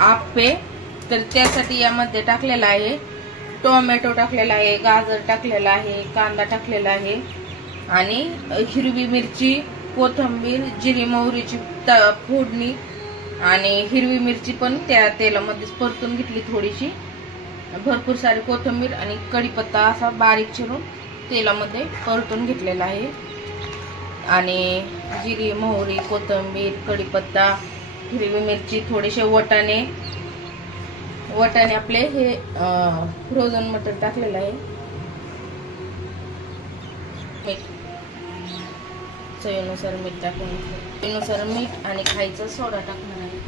आप्पे, तर त्यासाठी यामध्ये टाकलेला आहे टोमॅटो टाकलेला आहे, गाजर टाकलेला आहे, कांदा टाकलेला आहे आणि हिरवी मिरची, कोथिंबीर, जिरी मोहरीची फोडणी आणि हिरवी मिरची पण त्या तेलामध्ये परतून घेतली थोडीशी, भरपूर सारी कोथिंबीर आणि कढीपत्ता असा बारीक चिरून तेलामध्ये परतून घेतलेला आहे आणि जिरी मोहरी, कोथिंबीर, कढीपत्ता, हिरवी मिरची, थोडेसे वाटाणे आपले हे फ्रोझन मटर टाकलेलं आहे, मीठ चवीनुसार मीठ टाकून चवीनुसार मीठ आणि खायचा सोडा टाकणार आहे.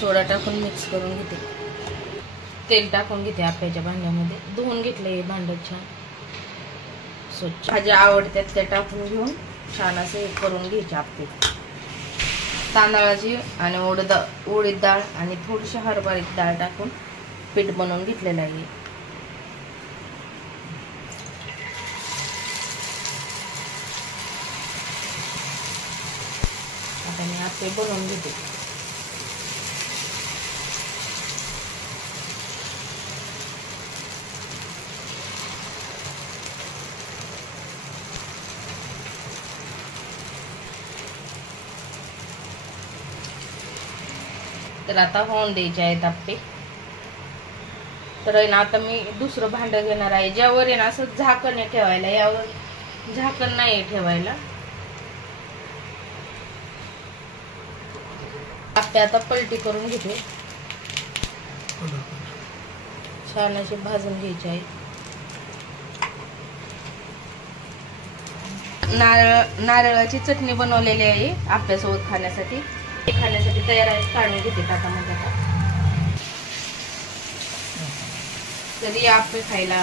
सोडा टाकून मिक्स करून घेते. तेल टाकून घेते आप्याच्या भांड्यामध्ये. धुवून घेतले हे भांड छान स्वच्छ. भाज्या आवडतात त्या टाकून घेऊन छान असे करून घ्यायचे आप्पे. तांदळाची आणि उडीद डाळ आणि थोडीशी हरभऱ्याची डाळ टाकून पीठ बनवून घेतलेलं आहे. आता मी आप्पे बनवून घेते. तर आता होऊन द्यायचे आहेत आप्पे. तर ना आता मी दुसरं भांड घेणार आहे ज्यावर आहे ना असं झाकण आहे ठेवायला, यावर झाकण नाही ठेवायला. आप्पे आता पलटी करून घेते. छान असे भाजून घ्यायचे आहे. नारळाची चटणी बनवलेली आहे आप्यासोबत खाण्यासाठी तयार आहे. काढून घेते ताटामध्ये. तर या आप्पे खायला.